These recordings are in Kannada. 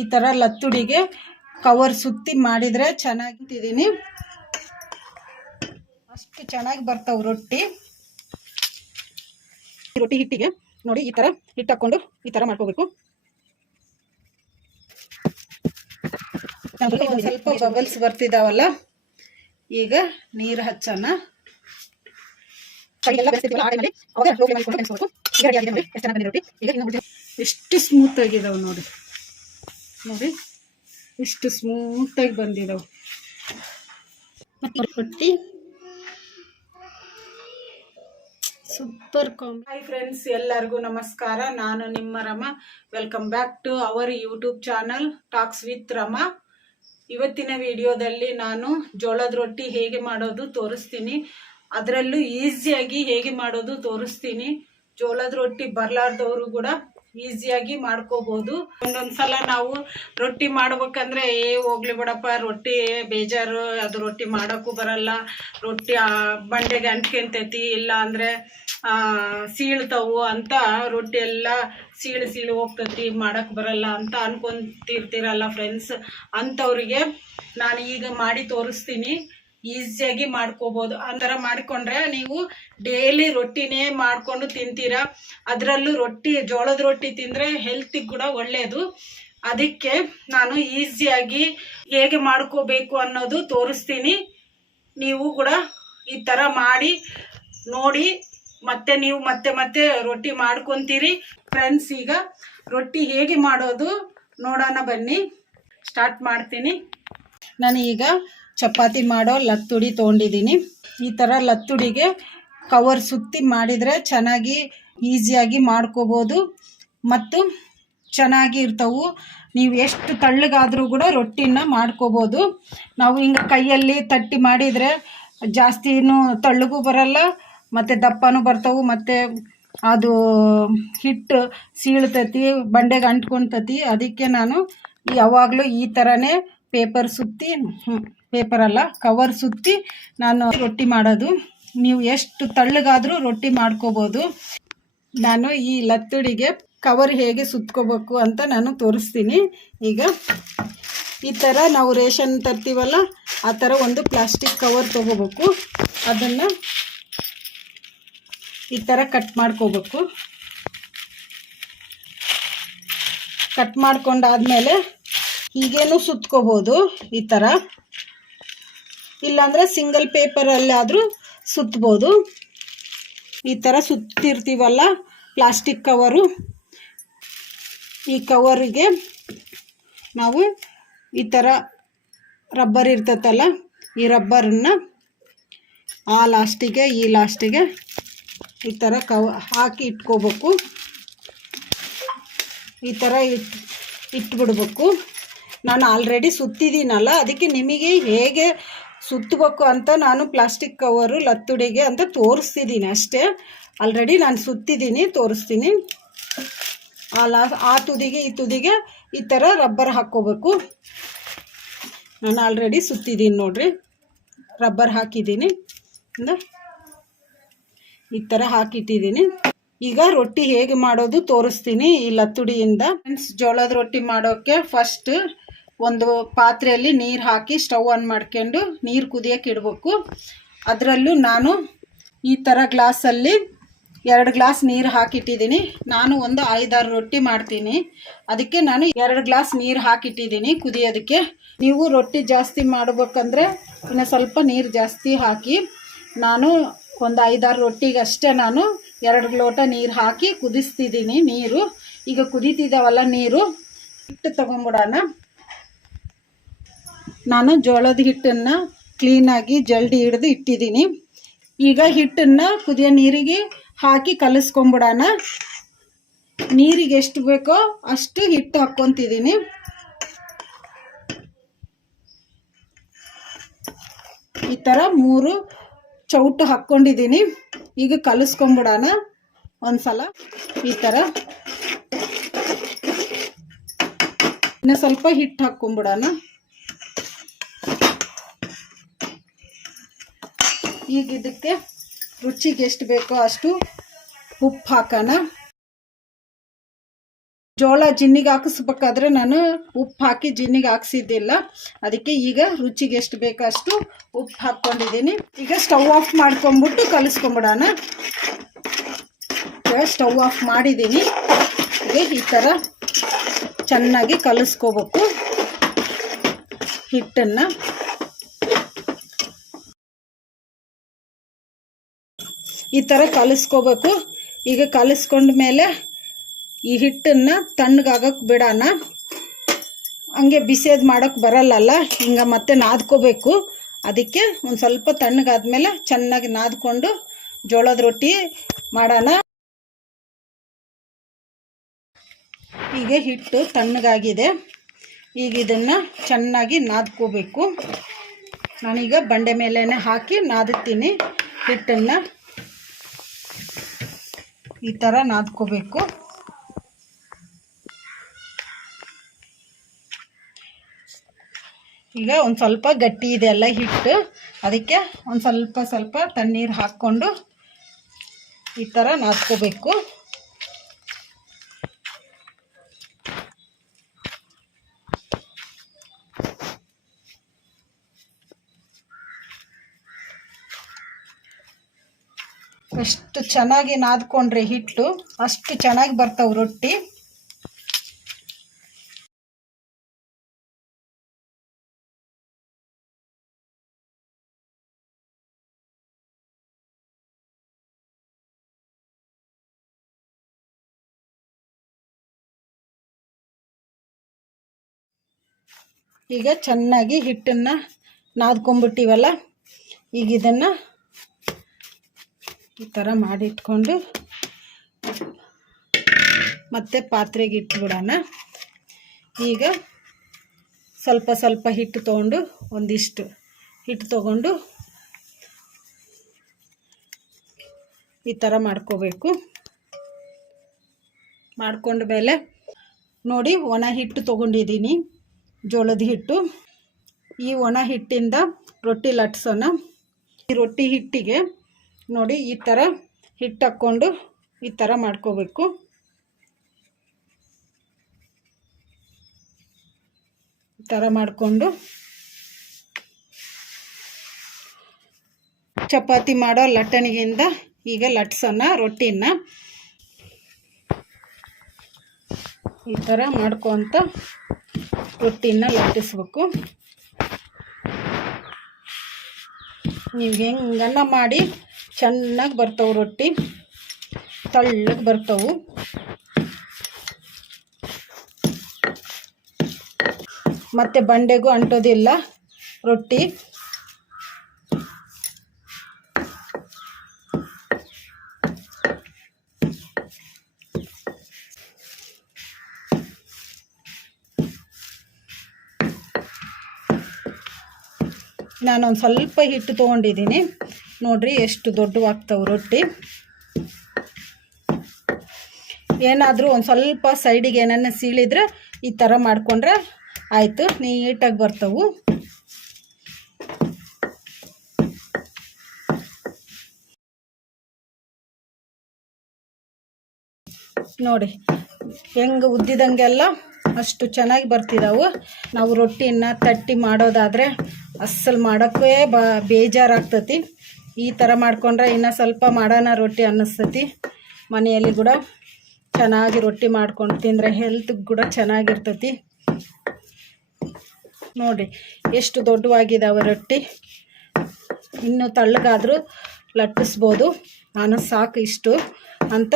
ಈ ಥರ ಲತ್ತುಡಿಗೆ ಕವರ್ ಸುತ್ತಿ ಮಾಡಿದರೆ ಚೆನ್ನಾಗಿದ್ದೀನಿ ಅಷ್ಟು ಚೆನ್ನಾಗಿ ಬರ್ತಾವೆ ರೊಟ್ಟಿ. ರೊಟ್ಟಿ ಹಿಟ್ಟಿಗೆ ನೋಡಿ ಈ ಥರ ಹಿಟ್ಟು ಹಾಕ್ಕೊಂಡು ಈ ಥರ ಮಾಡ್ಕೋಬೇಕು. ಸ್ವಲ್ಪ ಬಬಲ್ಸ್ ಬರ್ತಿದಾವಲ್ಲ, ಈಗ ನೀರು ಹಚ್ಚೋಣ. ಎಷ್ಟು ಸ್ಮೂತ್ ಆಗಿದಾವೆ ನೋಡಿ. ನೋಡಿ, ಇಷ್ಟು ಸ್ಮೂತ್ ಆಗಿ ಬಂದಿದಾವೆ. ರೊಟ್ಟಿ. ಸೂಪರ್ ಕಾಮ್ ಹಾಯ್ ಫ್ರೆಂಡ್ಸ್ ಎಲ್ಲರಿಗೂ ನಮಸ್ಕಾರ. ನಾನು ನಿಮ್ಮ Rama. Welcome back to our YouTube channel talks with Rama. ಇವತ್ತಿನ ವಿಡಿಯೋದಲ್ಲಿ ನಾನು ಜೋಳದ ರೊಟ್ಟಿ ಹೇಗೆ ಮಾಡೋದು ತೋರಿಸ್ತೀನಿ. ಅದರಲ್ಲೂ ಈಸಿಯಾಗಿ ಹೇಗೆ ಮಾಡೋದು ತೋರಿಸ್ತೀನಿ. ಜೋಳದ ರೊಟ್ಟಿ ಬರಲಾರ್ದವರು ಕೂಡ ಈಸಿಯಾಗಿ ಮಾಡ್ಕೋಬಹುದು. ಒಂದೊಂದ್ಸಲ ನಾವು ರೊಟ್ಟಿ ಮಾಡ್ಬೇಕಂದ್ರೆ ಏ ಹೋಗ್ಲಿ ಬಿಡಪ್ಪ ರೊಟ್ಟಿ ಬೇಜಾರು ಅದು ರೊಟ್ಟಿ ಮಾಡೋಕ್ಕೂ ಬರಲ್ಲ. ರೊಟ್ಟಿ ಬಂಡೆಗೆ ಅಂಟ್ಕೊಂತೈತಿ ಇಲ್ಲ ಅಂದ್ರೆ ಆ, ಸೀಳ್ತಾವು ಅಂತ ರೊಟ್ಟಿ ಎಲ್ಲ ಸೀಳು ಸೀಳು ಹೋಗ್ತೈತಿ ಮಾಡಕ್ ಬರಲ್ಲ ಅಂತ ಅನ್ಕೊಂತಿರ್ತೀರಲ್ಲ ಫ್ರೆಂಡ್ಸ್ ಅಂಥವ್ರಿಗೆ ನಾನು ಈಗ ಮಾಡಿ ತೋರಿಸ್ತೀನಿ. ಈಸಿಯಾಗಿ ಮಾಡ್ಕೋಬಹುದು ಆ ಥರ ಮಾಡಿಕೊಂಡ್ರೆ ನೀವು ಡೈಲಿ ರೊಟ್ಟಿನೇ ಮಾಡಿಕೊಂಡು ತಿಂತೀರಾ? ಅದರಲ್ಲೂ ರೊಟ್ಟಿ, ಜೋಳದ ರೊಟ್ಟಿ ತಿಂದರೆ ಹೆಲ್ತ್ ಕೂಡ ಒಳ್ಳೆಯದು ಅದಕ್ಕೆ ನಾನು ಈಸಿಯಾಗಿ ಹೇಗೆ ಮಾಡ್ಕೋಬೇಕು ಅನ್ನೋದು ತೋರಿಸ್ತೀನಿ. ನೀವು ಕೂಡ ಈ ಥರ ಮಾಡಿ, ನೋಡಿ, ಮತ್ತೆ ನೀವು ಮತ್ತೆ ಮತ್ತೆ ರೊಟ್ಟಿ ಮಾಡ್ಕೊಂತೀರಿ. ಫ್ರೆಂಡ್ಸ್ ಈಗ ರೊಟ್ಟಿ ಹೇಗೆ ಮಾಡೋದು ನೋಡೋಣ ಬನ್ನಿ. ಸ್ಟಾರ್ಟ್ ಮಾಡ್ತೀನಿ. ನಾನು ಈಗ ಚಪಾತಿ ಮಾಡೋ ಲತ್ತುಡಿ ತೊಗೊಂಡಿದ್ದೀನಿ. ಈ ಥರ ಲತ್ತುಡಿಗೆ ಕವರ್ ಸುತ್ತಿ ಮಾಡಿದರೆ ಚೆನ್ನಾಗಿ ಈಸಿಯಾಗಿ ಮಾಡ್ಕೋಬೋದು. ಮತ್ತು ಚೆನ್ನಾಗಿ ಇರ್ತವು. ನೀವು ಎಷ್ಟು ತಳ್ಳಗಾದರೂ ಕೂಡ ರೊಟ್ಟಿನ ಮಾಡ್ಕೋಬೋದು. ನಾವು ಹಿಂಗೆ ಕೈಯಲ್ಲಿ ತಟ್ಟಿ ಮಾಡಿದರೆ ಜಾಸ್ತಿನೂ ತಳ್ಳಗೂ ಬರಲ್ಲ, ಮತ್ತು ದಪ್ಪನೂ ಬರ್ತವು, ಮತ್ತು ಅದು ಹಿಟ್ಟು ಸೀಳ್ತತಿ, ಬಂಡೆಗೆ ಅಂಟ್ಕೊಳ್ತತಿ ಅದಕ್ಕೆ ನಾನು ಯಾವಾಗಲೂ ಈ ಥರನೇ ಪೇಪರ್ ಸುತ್ತಿ ಪೇಪರ್ ಅಲ್ಲ ಕವರ್ ಸುತ್ತಿ ನಾನು ರೊಟ್ಟಿ ಮಾಡೋದು. ನೀವು ಎಷ್ಟು ತಳ್ಳಗಾದರೂ ರೊಟ್ಟಿ ಮಾಡ್ಕೋಬೋದು. ನಾನು ಈ ಲತ್ತುಡಿಗೆ ಕವರ್ ಹೇಗೆ ಸುತ್ಕೋಬೇಕು ಅಂತ ನಾನು ತೋರಿಸ್ತೀನಿ. ಈಗ ಈ ಥರ ನಾವು ರೇಷನ್ ತರ್ತೀವಲ್ಲ, ಆ ಥರ ಒಂದು ಪ್ಲಾಸ್ಟಿಕ್ ಕವರ್ ತೊಗೋಬೇಕು. ಅದನ್ನು ಈ ಥರ ಕಟ್ ಮಾಡ್ಕೋಬೇಕು. ಕಟ್ ಮಾಡ್ಕೊಂಡಾದ್ಮೇಲೆ ಹೀಗೇನು ಸುತ್ಕೋಬೋದು ಈ ಥರ ಇಲ್ಲಾಂದರೆ ಸಿಂಗಲ್ ಪೇಪರಲ್ಲಾದರೂ ಸುತ್ತಬೋದು ಈ ಥರ ಸುತ್ತಿರ್ತೀವಲ್ಲ ಪ್ಲಾಸ್ಟಿಕ್ ಕವರು ಈ ಕವರಿಗೆ ನಾವು ಈ ಥರ ರಬ್ಬರ್ ಇರ್ತೈತಲ್ಲ, ಈ ರಬ್ಬರನ್ನ ಆ ಲಾಸ್ಟಿಗೆ ಈ ಲಾಸ್ಟಿಗೆ ಈ ಥರ ಕವ ಹಾಕಿ ಇಟ್ಕೋಬೇಕು. ಈ ಥರ ಇಟ್, ಇಟ್ಬಿಡ್ಬೇಕು. ನಾನು ಆಲ್ರೆಡಿ ಸುತ್ತಿದ್ದೀನಲ್ಲ, ಅದಕ್ಕೆ ನಿಮಗೆ ಹೇಗೆ ಸುತ್ತಬೇಕು ಅಂತ ನಾನು ಪ್ಲಾಸ್ಟಿಕ್ ಕವರು ಲತ್ತುಡಿಗೆ ಅಂತ ತೋರಿಸ್ತಿದ್ದೀನಿ ಅಷ್ಟೇ. ಆಲ್ರೆಡಿ ನಾನು ಸುತ್ತಿದ್ದೀನಿ, ತೋರಿಸ್ತೀನಿ. ಆ ಲಾ, ಆ ತುದಿಗೆ, ಈ ತುದಿಗೆ ಈ ಥರ ರಬ್ಬರ್ ಹಾಕ್ಕೋಬೇಕು. ನಾನು ಆಲ್ರೆಡಿ ಸುತ್ತಿದ್ದೀನಿ ನೋಡ್ರಿ. ರಬ್ಬರ್ ಹಾಕಿದ್ದೀನಿ. ಈ ಥರ ಹಾಕಿಟ್ಟಿದ್ದೀನಿ. ಈಗ ರೊಟ್ಟಿ ಹೇಗೆ ಮಾಡೋದು ತೋರಿಸ್ತೀನಿ ಈ ಲತ್ತುಡಿಯಿಂದ. ಮೀನ್ಸ್ ಜೋಳದ ರೊಟ್ಟಿ ಮಾಡೋಕ್ಕೆ ಫಸ್ಟ್ ಒಂದು ಪಾತ್ರೆಯಲ್ಲಿ ನೀರು ಹಾಕಿ ಸ್ಟವ್ ಆನ್ ಮಾಡ್ಕೊಂಡು ನೀರು ಕುದಿಯೋಕೆ ಇಡಬೇಕು. ಅದರಲ್ಲೂ ನಾನು ಈ ಥರ ಗ್ಲಾಸಲ್ಲಿ ಎರಡು ಗ್ಲಾಸ್ ನೀರು ಹಾಕಿಟ್ಟಿದ್ದೀನಿ. ನಾನು ಒಂದು ಐದಾರು ರೊಟ್ಟಿ ಮಾಡ್ತೀನಿ. ಅದಕ್ಕೆ ನಾನು ಎರಡು ಗ್ಲಾಸ್ ನೀರು ಹಾಕಿಟ್ಟಿದ್ದೀನಿ ಕುದಿಯೋದಕ್ಕೆ. ನೀವು ರೊಟ್ಟಿ ಜಾಸ್ತಿ ಮಾಡಬೇಕಂದ್ರೆ ಇನ್ನು ಸ್ವಲ್ಪ ನೀರು ಜಾಸ್ತಿ ಹಾಕಿ ನಾನು ಒಂದು ಐದಾರು ರೊಟ್ಟಿಗೆ ಅಷ್ಟೇ ನಾನು ಎರಡು ಲೋಟ ನೀರು ಹಾಕಿ ಕುದಿಸ್ತಿದ್ದೀನಿ ನೀರು. ಈಗ ಕುದೀತಿದ್ದಾವಲ್ಲ ನೀರು, ಹಿಟ್ಟು ತಗೊಂಬಿಡೋಣ. ನಾನು ಜೋಳದ ಹಿಟ್ಟನ್ನು ಕ್ಲೀನಾಗಿ ಜಲ್ಡಿ ಹಿಡ್ದು ಇಟ್ಟಿದ್ದೀನಿ. ಈಗ ಹಿಟ್ಟನ್ನು ಕುದಿಯೋ ನೀರಿಗೆ ಹಾಕಿ ಕಲಿಸ್ಕೊಂಬಿಡೋಣ. ನೀರಿಗೆ ಎಷ್ಟು ಬೇಕೋ ಅಷ್ಟು ಹಿಟ್ಟು ಹಾಕ್ಕೊತಿದ್ದೀನಿ. ಈ ಥರ ಮೂರು ಚೌಟು ಹಾಕ್ಕೊಂಡಿದ್ದೀನಿ. ಈಗ ಕಲಿಸ್ಕೊಂಬಿಡೋಣ ಒಂದ್ಸಲ. ಈ ಥರ. ಇನ್ನು ಸ್ವಲ್ಪ ಹಿಟ್ಟು ಹಾಕ್ಕೊಂಬಿಡೋಣ. ಈಗ ಇದಕ್ಕೆ ರುಚಿಗೆ ಎಷ್ಟು ಬೇಕೋ ಅಷ್ಟು ಉಪ್ಪು ಹಾಕೋಣ. ಜೋಳ ಜಿನ್ನಿಗೆ ಹಾಕಿಸ್ಬೇಕಾದ್ರೆ ನಾನು ಉಪ್ಪು ಹಾಕಿ ಜಿನ್ನಿಗೆ ಹಾಕ್ಸಿದ್ದಿಲ್ಲ. ಅದಕ್ಕೆ ಈಗ ರುಚಿಗೆ ಎಷ್ಟು ಬೇಕೋ ಅಷ್ಟು ಉಪ್ಪು ಹಾಕ್ಕೊಂಡಿದ್ದೀನಿ. ಈಗ ಸ್ಟವ್ ಆಫ್ ಮಾಡ್ಕೊಂಬಿಟ್ಟು ಕಲಿಸ್ಕೊಂಬಿಡೋಣ. ಸ್ಟವ್ ಆಫ್ ಮಾಡಿದ್ದೀನಿ. ಈಗ ಈ ಥರ ಚೆನ್ನಾಗಿ ಕಲಿಸ್ಕೋಬೇಕು. ಹಿಟ್ಟನ್ನು ಈ ಥರ ಕಲಿಸ್ಕೋಬೇಕು. ಈಗ ಕಲಿಸ್ಕೊಂಡ ಮೇಲೆ ಈ ಹಿಟ್ಟನ್ನು ತಣ್ಣಗಾಗಕ್ಕೆ ಬಿಡೋಣ. ಹಂಗೆ ಬಿಸಿಯದು ಮಾಡೋಕ್ಕೆ ಬರಲ್ಲಲ್ಲ, ಹಿಂಗೆ ಮತ್ತೆ ನಾದ್ಕೋಬೇಕು. ಅದಕ್ಕೆ ಒಂದು ಸ್ವಲ್ಪ ತಣ್ಣಗಾದ್ಮೇಲೆ ಚೆನ್ನಾಗಿ ನಾದ್ಕೊಂಡು ಜೋಳದ ರೊಟ್ಟಿ ಮಾಡೋಣ. ಈಗ ಹಿಟ್ಟು ತಣ್ಣಗಾಗಿದೆ. ಈಗ ಇದನ್ನು ಚೆನ್ನಾಗಿ ನಾದ್ಕೋಬೇಕು. ನಾನೀಗ ಬಂಡೆ ಮೇಲೇ ಹಾಕಿ ನಾದುತ್ತೀನಿ ಹಿಟ್ಟನ್ನು. ಈ ಥರ ನಾದ್ಕೋಬೇಕು. ಈಗ ಒಂದು ಸ್ವಲ್ಪ ಗಟ್ಟಿ ಇದೆ ಎಲ್ಲ ಹಿಟ್ಟು. ಅದಕ್ಕೆ ಒಂದು ಸ್ವಲ್ಪ ಸ್ವಲ್ಪ ತಣ್ಣೀರು ಹಾಕ್ಕೊಂಡು ಈ ಥರ ನಾದ್ಕೋಬೇಕು. ಎಷ್ಟು ಚೆನ್ನಾಗಿ ನಾದ್ಕೊಂಡ್ರೆ ಹಿಟ್ಟು ಅಷ್ಟು ಚೆನ್ನಾಗಿ ಬರ್ತಾವೆ ರೊಟ್ಟಿ. ಈಗ ಚೆನ್ನಾಗಿ ಹಿಟ್ಟನ್ನು ನಾದ್ಕೊಂಬಿಟ್ಟಿವಲ್ಲ ಈಗ ಇದನ್ನು ಈ ಥರ ಮಾಡಿಟ್ಕೊಂಡು ಮತ್ತೆ ಪಾತ್ರೆಗೆ ಇಟ್ಬಿಡೋಣ. ಈಗ ಸ್ವಲ್ಪ ಸ್ವಲ್ಪ ಹಿಟ್ಟು ತೊಗೊಂಡು ಒಂದಿಷ್ಟು ಹಿಟ್ಟು ತೊಗೊಂಡು ಈ ಥರ ಮಾಡ್ಕೋಬೇಕು. ಮಾಡ್ಕೊಂಡ ಮೇಲೆ ನೋಡಿ ಒಣ ಹಿಟ್ಟು ತೊಗೊಂಡಿದ್ದೀನಿ, ಜೋಳದ ಹಿಟ್ಟು. ಈ ಒಣ ಹಿಟ್ಟಿಂದ ರೊಟ್ಟಿ ಲಟ್ಸೋಣ. ಈ ರೊಟ್ಟಿ ಹಿಟ್ಟಿಗೆ ನೋಡಿ ಈ ಥರ ಹಿಟ್ಟು ಹಾಕ್ಕೊಂಡು ಈ ಥರ ಮಾಡ್ಕೋಬೇಕು. ಈ ಥರ ಮಾಡಿಕೊಂಡು ಚಪಾತಿ ಮಾಡೋ ಲಟ್ಟಣಿಗೆಯಿಂದ ಈಗ ಲಟ್ಸೋಣ, ರೊಟ್ಟಿನ. ಈ ಥರ ಮಾಡ್ಕೊತ ರೊಟ್ಟಿನ ಲಟ್ಟಿಸ್ಬೇಕು. ನೀವು ಹೆಂಗನ್ನ ಮಾಡಿ ಚೆನ್ನಾಗಿ ಬರ್ತಾವೆ ರೊಟ್ಟಿ. ತಳ್ಳಗೆ ಬರ್ತಾವು. ಮತ್ತು ಬಂಡೆಗೂ ಅಂಟೋದಿಲ್ಲ ರೊಟ್ಟಿ. ನಾನೊಂದು ಸ್ವಲ್ಪ ಹಿಟ್ಟು ತೊಗೊಂಡಿದ್ದೀನಿ. ನೋಡ್ರಿ ಎಷ್ಟು ದೊಡ್ಡವಾಗ್ತಾವೆ ರೊಟ್ಟಿ. ಏನಾದರೂ ಒಂದು ಸ್ವಲ್ಪ ಸೈಡಿಗೆ ಏನನ್ನ ಸೀಳಿದ್ರೆ ಈ ಥರ ಮಾಡಿಕೊಂಡ್ರೆ ಆಯಿತು, ನೀಟಾಗಿ ಬರ್ತವು. ನೋಡಿ, ಹೆಂಗೆ ಉದ್ದಿದಂಗೆಲ್ಲ ಅಷ್ಟು ಚೆನ್ನಾಗಿ ಬರ್ತಿದ್ದಾವೆ ನಾವು ರೊಟ್ಟಿನ ತಟ್ಟಿ ಮಾಡೋದಾದರೆ ಅಸ್ಸಲು ಮಾಡೋಕ್ಕೆ ಬೇಜಾರಾಗ್ತತಿ. ಈ ಥರ ಮಾಡ್ಕೊಂಡ್ರೆ ಇನ್ನೂ ಸ್ವಲ್ಪ ಮಾಡೋಣ ರೊಟ್ಟಿ ಅನ್ನಿಸ್ತತಿ. ಮನೆಯಲ್ಲಿ ಕೂಡ ಚೆನ್ನಾಗಿ ರೊಟ್ಟಿ ಮಾಡ್ಕೊಂಡು ತಿಂದರೆ ಹೆಲ್ತ್ಗೆ ಕೂಡ ಚೆನ್ನಾಗಿರ್ತತಿ. ನೋಡಿ, ಎಷ್ಟು ದೊಡ್ಡವಾಗಿದ್ದಾವೆ ರೊಟ್ಟಿ. ಇನ್ನು ತಳ್ಳಗಾದರೂ ಲಟ್ಟಿಸ್ಬೋದು. ನಾನು ಸಾಕು ಇಷ್ಟು ಅಂತ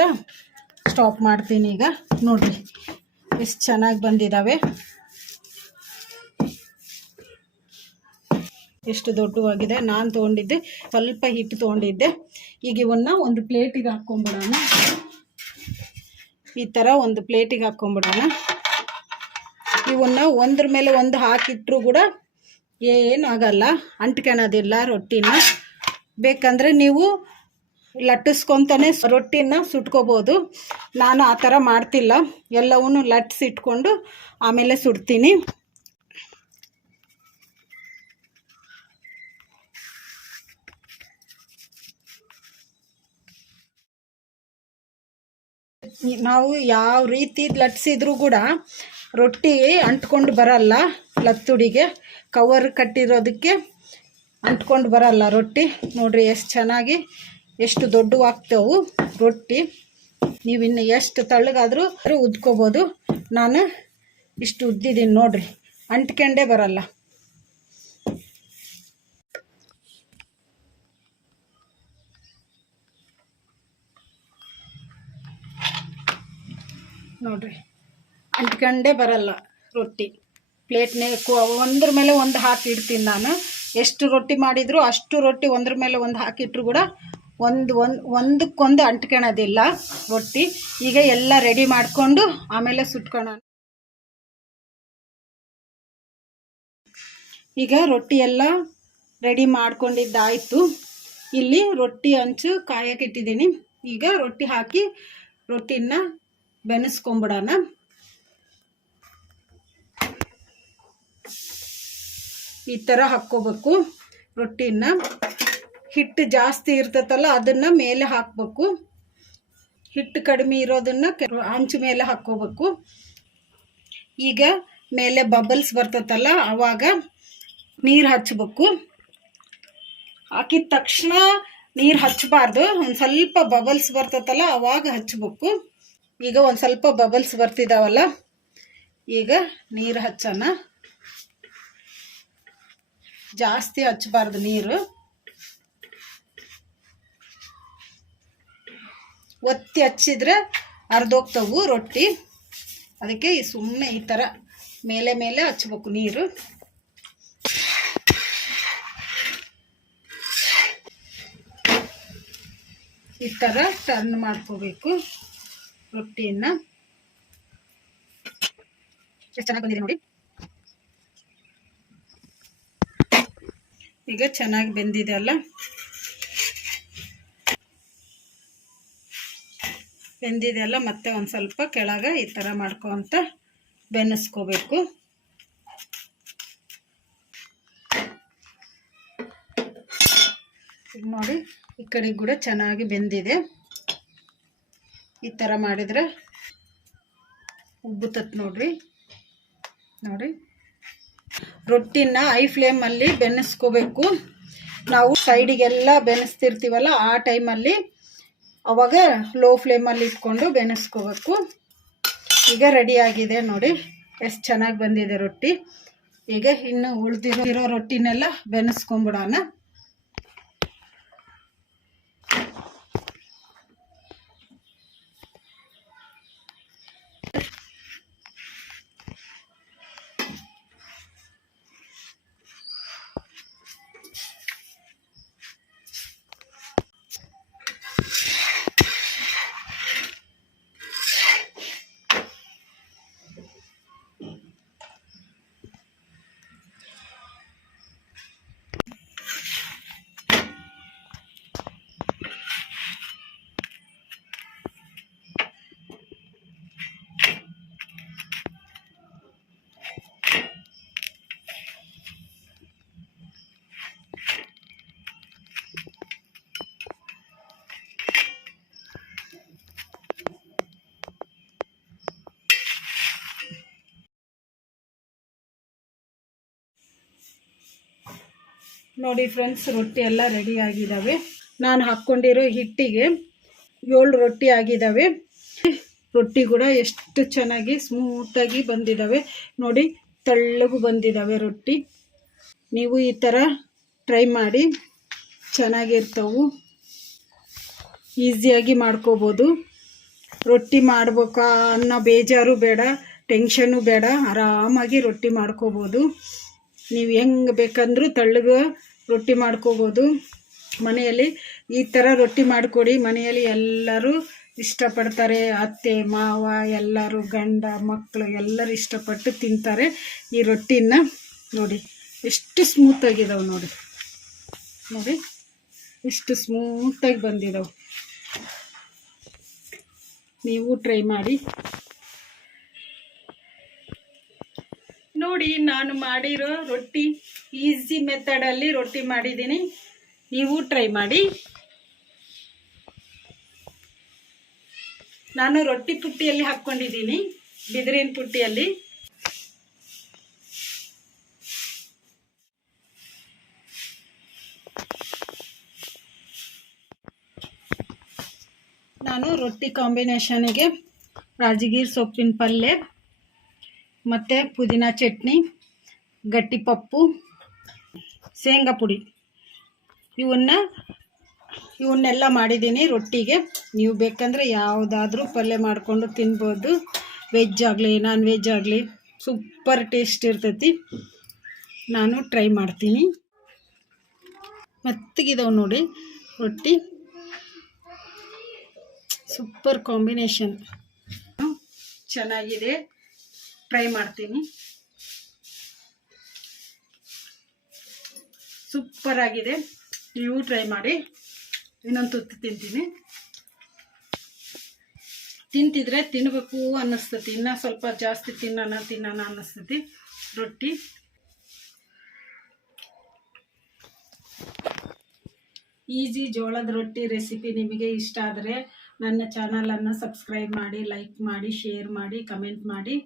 ಸ್ಟಾಪ್ ಮಾಡ್ತೀನಿ ಈಗ. ನೋಡಿರಿ, ಎಷ್ಟು ಚೆನ್ನಾಗಿ ಬಂದಿದ್ದಾವೆ ಎಷ್ಟು ದೊಡ್ಡವಾಗಿದೆ ನಾನು ತೊಗೊಂಡಿದ್ದೆ, ಸ್ವಲ್ಪ ಹಿಟ್ಟು ತೊಗೊಂಡಿದ್ದೆ. ಈಗ ಇವನ್ನ ಒಂದು ಪ್ಲೇಟಿಗೆ ಹಾಕ್ಕೊಂಬಿಡೋಣ. ಈ ಥರ ಒಂದು ಪ್ಲೇಟಿಗೆ ಹಾಕ್ಕೊಂಬಿಡೋಣ. ಇವನ್ನ ಒಂದ್ರ ಮೇಲೆ ಒಂದು ಹಾಕಿಟ್ರೂ ಕೂಡ ಏನಾಗಲ್ಲ ಅಂಟ್ಕೊಳೋದಿಲ್ಲ ರೊಟ್ಟಿನ. ಬೇಕಂದರೆ ನೀವು ಲಟ್ಟಿಸ್ಕೊತಾನೆ ರೊಟ್ಟಿನ ಸುಟ್ಕೋಬೋದು. ನಾನು ಆ ಥರ ಮಾಡ್ತಿಲ್ಲ. ಎಲ್ಲವನ್ನು ಲಟ್ಸಿಟ್ಕೊಂಡು ಆಮೇಲೆ ಸುಡ್ತೀನಿ. ನಾವು ಯಾವ ರೀತಿ ಲಟ್ಸಿದ್ರು ಕೂಡ ರೊಟ್ಟಿ ಅಂಟ್ಕೊಂಡು ಬರಲ್ಲ ಲತ್ತುಡಿಗೆ. ಕವರ್ ಕಟ್ಟಿರೋದಕ್ಕೆ ಅಂಟ್ಕೊಂಡು ಬರಲ್ಲ ರೊಟ್ಟಿ. ನೋಡ್ರಿ ಎಷ್ಟು ಚೆನ್ನಾಗಿ, ಎಷ್ಟು ದೊಡ್ಡವಾಗ್ತವು ರೊಟ್ಟಿ. ನೀವು ಇನ್ನು ಎಷ್ಟು ತಳ್ಳಗಾದರೂ ಉದ್ಕೋಬೋದು. ನಾನು ಇಷ್ಟು ಉದ್ದಿದ್ದೀನಿ ನೋಡ್ರಿ. ಅಂಟ್ಕೊಂಡೇ ಬರಲ್ಲ. ನೋಡ್ರಿ. ಅಂಟ್ಕೊಂಡೇ ಬರಲ್ಲ ರೊಟ್ಟಿ. ಪ್ಲೇಟ್ನೇ ಒಂದ್ರ ಮೇಲೆ ಒಂದು ಹಾಕಿ ಇಡ್ತೀನಿ ನಾನು. ಎಷ್ಟು ರೊಟ್ಟಿ ಮಾಡಿದ್ರು ಅಷ್ಟು ರೊಟ್ಟಿ ಒಂದ್ರ ಮೇಲೆ ಒಂದು ಹಾಕಿಟ್ರು ಕೂಡ ಒಂದು ಒಂದು ಒಂದಕ್ಕೊಂದು ಅಂಟ್ಕೊಳೋದಿಲ್ಲ ರೊಟ್ಟಿ. ಈಗ ಎಲ್ಲ ರೆಡಿ ಮಾಡಿಕೊಂಡು ಆಮೇಲೆ ಸುಟ್ಕೊಳ್ಳೋಣ. ಈಗ ರೊಟ್ಟಿ ಎಲ್ಲ ರೆಡಿ ಮಾಡ್ಕೊಂಡಿದ್ದಾಯಿತು. ಇಲ್ಲಿ ರೊಟ್ಟಿ ಹಂಚು ಕಾಯಕ್ಕಿಟ್ಟಿದ್ದೀನಿ ಈಗ ರೊಟ್ಟಿ ಹಾಕಿ ರೊಟ್ಟಿನ ಬೆನೆಸ್ಕೊಂಬಿಡೋಣ. ಈ ಥರ ಹಾಕ್ಕೋಬೇಕು. ರೊಟ್ಟಿನ ಹಿಟ್ಟು ಜಾಸ್ತಿ ಇರ್ತೈತಲ್ಲ, ಅದನ್ನು ಮೇಲೆ ಹಾಕಬೇಕು. ಹಿಟ್ಟು ಕಡಿಮೆ ಇರೋದನ್ನು ಅಂಚು ಮೇಲೆ ಹಾಕ್ಕೋಬೇಕು. ಈಗ ಮೇಲೆ ಬಬಲ್ಸ್ ಬರ್ತೈತಲ್ಲ ಆವಾಗ ನೀರು ಹಚ್ಚಬೇಕು ಹಾಕಿದ ತಕ್ಷಣ ನೀರು ಹಚ್ಚಬಾರ್ದು ಒಂದು ಸ್ವಲ್ಪ ಬಬಲ್ಸ್ ಬರ್ತೈತಲ್ಲ, ಅವಾಗ ಹಚ್ಚಬೇಕು ಈಗ ಒಂದು ಸ್ವಲ್ಪ ಬಬಲ್ಸ್ ಬರ್ತಿದ್ದಾವಲ್ಲ ಈಗ ನೀರು ಹಚ್ಚೋಣ. ಜಾಸ್ತಿ ಹಚ್ಚಬಾರ್ದು ನೀರು. ಒತ್ತಿ ಹಚ್ಚಿದ್ರೆ ಅರ್ಧೋಗ್ತವು ರೊಟ್ಟಿ. ಅದಕ್ಕೆ ಸುಮ್ಮನೆ ಈ ಥರ ಮೇಲೆ ಮೇಲೆ ಹಚ್ಬೇಕು ನೀರು. ಈ ಥರ ಟರ್ನ್ ಮಾಡ್ಕೋಬೇಕು. ರೊಟ್ಟಿಯನ್ನು ಎಷ್ಟು ಚೆನ್ನಾಗಿ ಬಂದಿದೆ ನೋಡಿ. ಈಗ ಚೆನ್ನಾಗಿ ಬೆಂದಿದೆ ಅಲ್ಲ. ಬೆಂದಿದೆ ಅಲ್ಲ, ಮತ್ತೆ ಒಂದು ಸ್ವಲ್ಪ ಕೆಳಗೆ ಈ ಥರ ಮಾಡ್ಕೊತ ಬೆನ್ನಿಸ್ಕೋಬೇಕು. ನೋಡಿ, ಈ ಕಡೆ ಕೂಡ ಚೆನ್ನಾಗಿ ಬೆಂದಿದೆ. ಈ ಥರ ಮಾಡಿದರೆ ಉಬ್ಬುತ್ತತ್ ನೋಡ್ರಿ. ನೋಡಿ. ರೊಟ್ಟಿನ ಐ ಫ್ಲೇಮಲ್ಲಿ ಬೆನ್ನಿಸ್ಕೋಬೇಕು. ನಾವು ಸೈಡಿಗೆಲ್ಲ ಬೆನೆಸ್ತಿರ್ತೀವಲ್ಲ ಆ ಟೈಮಲ್ಲಿ ಅವಾಗ ಲೋ ಫ್ಲೇಮಲ್ಲಿ ಇಟ್ಕೊಂಡು ಬೆನೆಸ್ಕೋಬೇಕು ಈಗ ರೆಡಿ ಆಗಿದೆ ನೋಡಿ. ಎಷ್ಟು ಚೆನ್ನಾಗಿ ಬಂದಿದೆ ರೊಟ್ಟಿ. ಈಗ ಇನ್ನು ಉಳಿದಿರೋ ರೊಟ್ಟಿನೆಲ್ಲ ಬೆನೆಸ್ಕೊಂಬಿಡೋಣ ನೋಡಿ ಫ್ರೆಂಡ್ಸ್ ರೊಟ್ಟಿ ಎಲ್ಲ ರೆಡಿ ಆಗಿದ್ದಾವೆ ನಾನು ಹಾಕ್ಕೊಂಡಿರೋ ಹಿಟ್ಟಿಗೆ ಏಳು ರೊಟ್ಟಿ ಆಗಿದ್ದಾವೆ ರೊಟ್ಟಿ ಕೂಡ ಎಷ್ಟು ಚೆನ್ನಾಗಿ ಸ್ಮೂತಾಗಿ ಬಂದಿದ್ದಾವೆ ನೋಡಿ, ತೆಳ್ಳಗೂ ಬಂದಿದ್ದಾವೆ ರೊಟ್ಟಿ. ನೀವು ಈ ಥರ ಟ್ರೈ ಮಾಡಿ, ಚೆನ್ನಾಗಿರ್ತವು. ಈಸಿಯಾಗಿ ಮಾಡ್ಕೋಬೋದು. ರೊಟ್ಟಿ ಮಾಡ್ಬೇಕಾ ಅನ್ನೋ ಬೇಜಾರು ಬೇಡ ಟೆನ್ಷನು ಬೇಡ, ಆರಾಮಾಗಿ ರೊಟ್ಟಿ ಮಾಡ್ಕೋಬೋದು. ನೀವು ಹೆಂಗೆ ಬೇಕಂದ್ರೂ ತಳ್ಳಗೆ ರೊಟ್ಟಿ ಮಾಡ್ಕೋಬೋದು ಮನೆಯಲ್ಲಿ. ಈ ಥರ ರೊಟ್ಟಿ ಮಾಡಿಕೊಡಿ. ಮನೆಯಲ್ಲಿ ಎಲ್ಲರೂ ಇಷ್ಟಪಡ್ತಾರೆ. ಅತ್ತೆ, ಮಾವ, ಎಲ್ಲರೂ ಗಂಡ ಮಕ್ಕಳು ಎಲ್ಲರೂ ಇಷ್ಟಪಟ್ಟು ತಿಂತಾರೆ. ಈ ರೊಟ್ಟಿನ ನೋಡಿ, ಎಷ್ಟು ಸ್ಮೂತಾಗಿದ್ದಾವೆ ನೋಡಿ. ನೋಡಿ, ಎಷ್ಟು ಸ್ಮೂತಾಗಿ ಬಂದಿದ್ದಾವೆ ನೀವು ಟ್ರೈ ಮಾಡಿ. ನೋಡಿ, ನಾನು ಮಾಡಿರೋ ರೊಟ್ಟಿ ಈಸಿ ಮೆಥಡಲ್ಲಿ ರೊಟ್ಟಿ ಮಾಡಿದ್ದೀನಿ. ನೀವು ಟ್ರೈ ಮಾಡಿ. ನಾನು ರೊಟ್ಟಿ ಪುಟ್ಟಿಯಲ್ಲಿ ಹಾಕ್ಕೊಂಡಿದ್ದೀನಿ, ಬಿದಿರಿನ ಪುಟ್ಟಿಯಲ್ಲಿ ನಾನು ರೊಟ್ಟಿ ಕಾಂಬಿನೇಷನಿಗೆ ರಾಜಗೀರ್ ಸೊಪ್ಪಿನ ಪಲ್ಯ ಮತ್ತು ಪುದೀನ ಚಟ್ನಿ, ಗಟ್ಟಿ ಪಪ್ಪು, ಶೇಂಗಾ ಪುಡಿ. ಇವನ್ನ ಇವನ್ನೆಲ್ಲ ಮಾಡಿದ್ದೀನಿ ರೊಟ್ಟಿಗೆ. ನೀವು ಬೇಕಂದರೆ ಯಾವುದಾದ್ರೂ ಪಲ್ಯ ಮಾಡಿಕೊಂಡು ತಿನ್ಬೋದು. ವೆಜ್ ಆಗಲಿ ನಾನ್ ವೆಜ್ ಆಗಲಿ, ಸೂಪರ್ ಟೇಸ್ಟ್ ಇರ್ತೈತಿ. ನಾನು ಟ್ರೈ ಮಾಡ್ತೀನಿ. ಮತ್ತಿಗಿದವು ನೋಡಿ ರೊಟ್ಟಿ. Super combination. ಚೆನ್ನಾಗಿದೆ. ಟ್ರೈ ಮಾಡ್ತೀನಿ. ಸೂಪರ್ ಆಗಿದೆ. ನೀವು ಟ್ರೈ ಮಾಡಿ. ಇನ್ನೊಂದು ತುತ್ತು ತಿಂತೀನಿ. ತಿಂತಿದ್ರೆ ತಿನ್ನಬೇಕು ಅನ್ನಿಸ್ತತಿ. ಇನ್ನೂ ಸ್ವಲ್ಪ ಜಾಸ್ತಿ ತಿನ್ನೋಣ ತಿನ್ನೋಣ ಅನ್ನಿಸ್ತತಿ. ರೊಟ್ಟಿ. ಈಜಿ ಜೋಳದ ರೊಟ್ಟಿ ರೆಸಿಪಿ ನಿಮಗೆ ಇಷ್ಟ ಆದರೆ ನನ್ನ ಚಾನಲನ್ನು ಸಬ್ಸ್ಕ್ರೈಬ್ ಮಾಡಿ, ಲೈಕ್ ಮಾಡಿ, ಶೇರ್ ಮಾಡಿ, ಕಮೆಂಟ್ ಮಾಡಿ.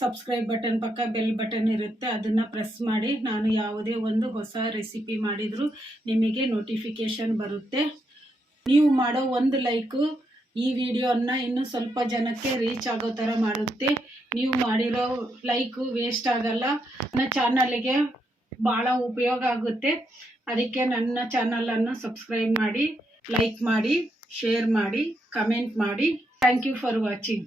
ಸಬ್ಸ್ಕ್ರೈಬ್ ಬಟನ್ ಪಕ್ಕ ಬೆಲ್ ಬಟನ್ ಇರುತ್ತೆ, ಅದನ್ನು ಪ್ರೆಸ್ ಮಾಡಿ. ನಾನು ಯಾವುದೇ ಒಂದು ಹೊಸ ರೆಸಿಪಿ ಮಾಡಿದರೂ ನಿಮಗೆ ನೋಟಿಫಿಕೇಷನ್ ಬರುತ್ತೆ. ನೀವು ಮಾಡೋ ಒಂದು ಲೈಕು ಈ ವಿಡಿಯೋನ ಇನ್ನೂ ಸ್ವಲ್ಪ ಜನಕ್ಕೆ ರೀಚ್ ಆಗೋ ಥರ ಮಾಡುತ್ತೆ. ನೀವು ಮಾಡಿರೋ ಲೈಕು ವೇಸ್ಟ್ ಆಗಲ್ಲ. ನನ್ನ ಚಾನಲ್ಗೆ ಭಾಳ ಉಪಯೋಗ ಆಗುತ್ತೆ. ಅದಕ್ಕೆ ನನ್ನ ಚಾನಲನ್ನು ಸಬ್ಸ್ಕ್ರೈಬ್ ಮಾಡಿ ಲೈಕ್ ಮಾಡಿ ಶೇರ್ ಮಾಡಿ ಕಮೆಂಟ್ ಮಾಡಿ. Thank you for watching